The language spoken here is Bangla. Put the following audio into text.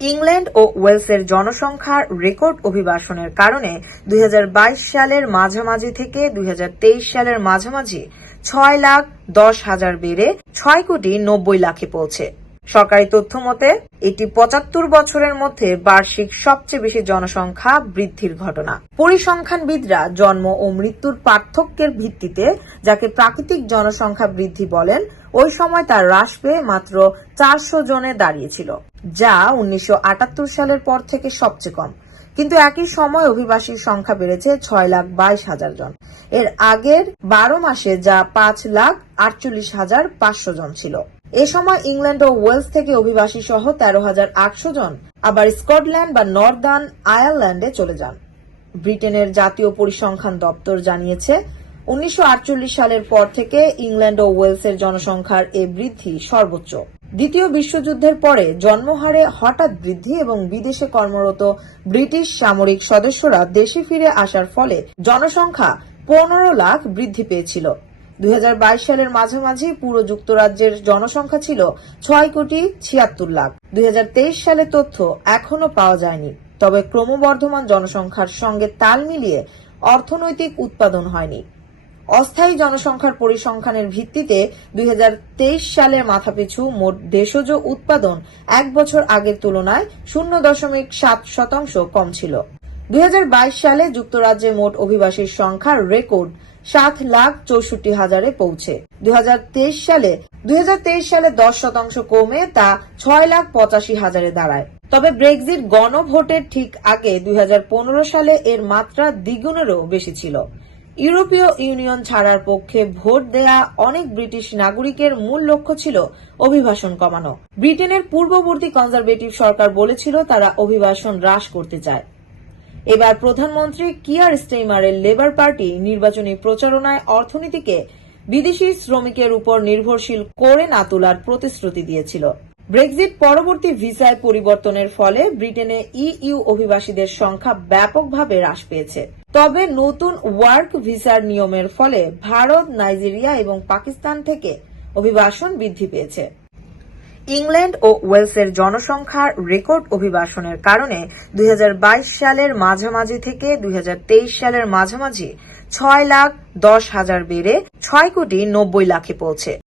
ইংল্যান্ড ও ওয়েলসের জনসংখ্যার রেকর্ড অভিবাসনের কারণে 2022 সালের মাঝামাঝি থেকে 2023 সালের মাঝামাঝি 6,10,000 বেড়ে 6,90,00,000-এ পৌঁছে। সরকারি তথ্য মতে এটি 75 বছরের মধ্যে বার্ষিক সবচেয়ে বেশি জনসংখ্যা বৃদ্ধির ঘটনা। পরিসংখ্যানবিদরা জন্ম ও মৃত্যুর পার্থক্যের ভিত্তিতে, যাকে প্রাকৃতিক জনসংখ্যা বৃদ্ধি বলেন, ওই সময় তার হ্রাস পেয়ে মাত্র 400 জনে দাঁড়িয়েছিল, যা 1978 সালের পর থেকে সবচেয়ে কম। কিন্তু একই সময় অভিবাসীর সংখ্যা বেড়েছে 6,22,000 জন। এর আগের 12 মাসে যা 5,48,500 জন ছিল। এ সময় ইংল্যান্ড ও ওয়েলস থেকে অভিবাসী সহ 13,800 জন আবার স্কটল্যান্ড বা নর্দার্ন আয়ারল্যান্ডে চলে যান। ব্রিটেনের জাতীয় পরিসংখ্যান দপ্তর জানিয়েছে, 1948 সালের পর থেকে ইংল্যান্ড ও ওয়েলসের জনসংখ্যার এ বৃদ্ধি সর্বোচ্চ। দ্বিতীয় বিশ্বযুদ্ধের পরে জন্মহারে হঠাৎ বৃদ্ধি এবং বিদেশে কর্মরত ব্রিটিশ সামরিক সদস্যরা দেশে ফিরে আসার ফলে জনসংখ্যা 15 লাখ বৃদ্ধি পেয়েছিল। 2022 সালের মাঝামাঝি পুরো যুক্তরাজ্যের জনসংখ্যা ছিল 6,76,00,000। 2023 সালের তথ্য এখনো পাওয়া যায়নি, তবে ক্রমবর্ধমান জনসংখ্যার সঙ্গে তাল মিলিয়ে অর্থনৈতিক উৎপাদন হয়নি। অস্থায়ী জনসংখ্যার পরিসংখ্যানের ভিত্তিতে 2023 সালের মাথাপিছু মোট দেশজ উৎপাদন 1 বছর আগের তুলনায় 0.7% কম ছিল। 2022 সালে যুক্তরাজ্যে মোট অভিবাসীর সংখ্যা রেকর্ড 7,64,000-এ পৌঁছে। 2023 সালে 10% কমে তা 6,85,000-এ দাঁড়ায়। তবে ব্রেক্সিট গণভোটের ঠিক আগে 2015 সালে এর মাত্রা দ্বিগুণেরও বেশি ছিল। ইউরোপীয় ইউনিয়ন ছাড়ার পক্ষে ভোট দেয়া অনেক ব্রিটিশ নাগরিকের মূল লক্ষ্য ছিল অভিবাসন কমানো। ব্রিটেনের পূর্ববর্তী কনজারভেটিভ সরকার বলেছিল তারা অভিবাসন হ্রাস করতে চায়। এবার প্রধানমন্ত্রী কিয়ার স্টেইমারের লেবার পার্টি নির্বাচনী প্রচারণায় অর্থনীতিকে বিদেশি শ্রমিকের উপর নির্ভরশীল করে না তোলার প্রতিশ্রুতি দিয়েছিল। ব্রেক্সিট পরবর্তী ভিসায় পরিবর্তনের ফলে ব্রিটেনে ইইউ অভিবাসীদের সংখ্যা ব্যাপকভাবে হ্রাস পেয়েছে। তবে নতুন ওয়ার্ক ভিসার নিয়মের ফলে ভারত, নাইজেরিয়া এবং পাকিস্তান থেকে অভিবাসন বৃদ্ধি পেয়েছে। ইংল্যান্ড ও ওয়েলসের জনসংখ্যার রেকর্ড অভিবাসনের কারণে 2022 সালের মাঝামাঝি থেকে 2023 সালের মাঝামাঝি 6,10,000 বেড়ে 6,90,00,000-এ পৌঁছে।